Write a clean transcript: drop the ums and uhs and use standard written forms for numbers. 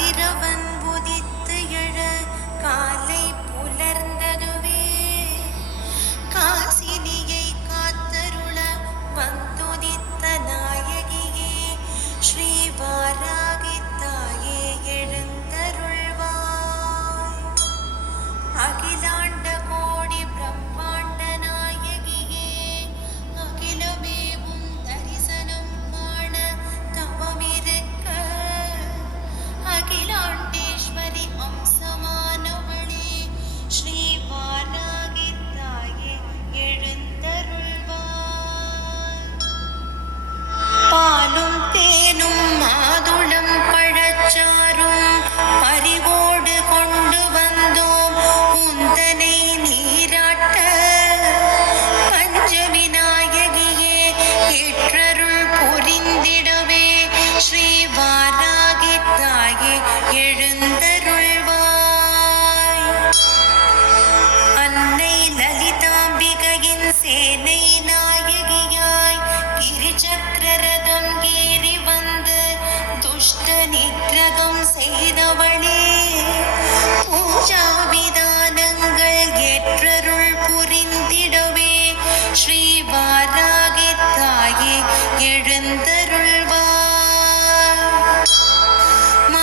கதிரவன் உதித்து எழ காலை புலர்ந்ததுவே காசினியை காத்தருள வந்துதித்த நாயகியே ஸ்ரீ வாராகி தாயே எழுந்தருள்வாய். அகிலாண்ட கோடி பிரம்மாண்ட நாயகியே அகிலமேவும் தரிசனம் காண தவமிருக்க அகிலாண்டேஸ்வரி அம்சமானவளே ஸ்ரீ வாராகி தாயே எழுந்தருள்வாய். பாலும் தேனும் மாதுளம் பழச்சாரும் பரிவோடு கொண்டு வந்தோம் உந்தனை நீராட்ட. பஞ்சமி நாயகியே ஏற்றருள் புரிந்திடவே ஸ்ரீ வாராகி தாயே எழுந்தருள்வாய். அன்னை லலிதாம்பிகையின் சேனை நாயகியாய் கிரிச்சக்கரரதம் ஏறி வந்து துஷ்ட நிகிரகம் செய்தவளே பூஜாவிதா